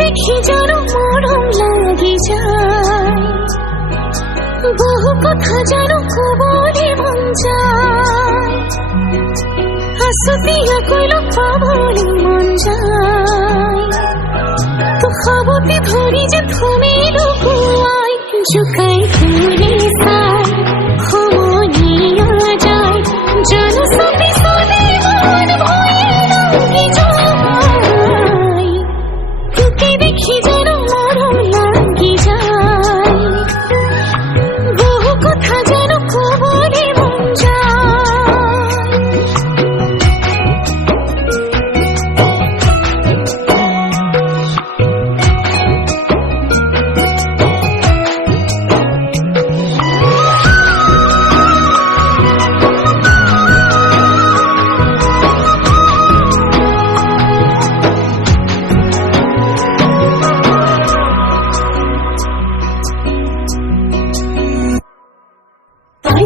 দেখি যেন মরম লাগি যায়, বহু কথা যেন কবলে মন যায়, হাসতিয়া কইল পাবলে মন যায়, তো খাবতে ধরি যে থমে লুকুয়ায়, জুকাই তুলে সাই হমনিয়া যায়, যেন সপি সনে মন ভয়ে লাগি যায়, তোকে দেখি যেন মরম লাগি যায়, বহু কথা যেন কবলে মন যায়।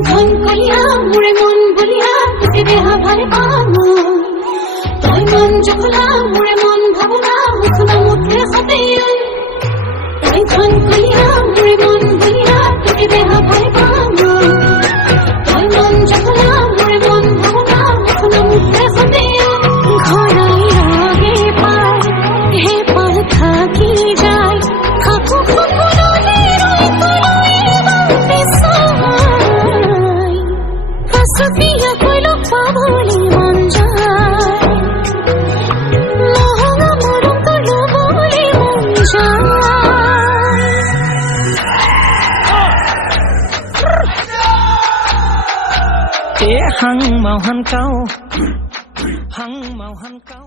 ধন কইয়া মোরে মন বলিয়া তোকে দেহা ভারে পাবো, তোর মন যখলা মোরে মন ভাবনা মুখনা মুখে হবে, তাই ধন কইয়া মোরে মন বলিয়া তোকে দেহা ভারে পাবো, তোর মন যখলা মোরে মন ভাবনা মুখনা মুখে হবে, ঘরাই হে পায় হে পাল থাকি যায়, খাকু খুকুনলে রই কলই বাপে সাই, হাসতিয়া কইল পাবলে মন যায়, মহঙ্গা মরম কইল বলে মন যায়। hăng màu hăng cao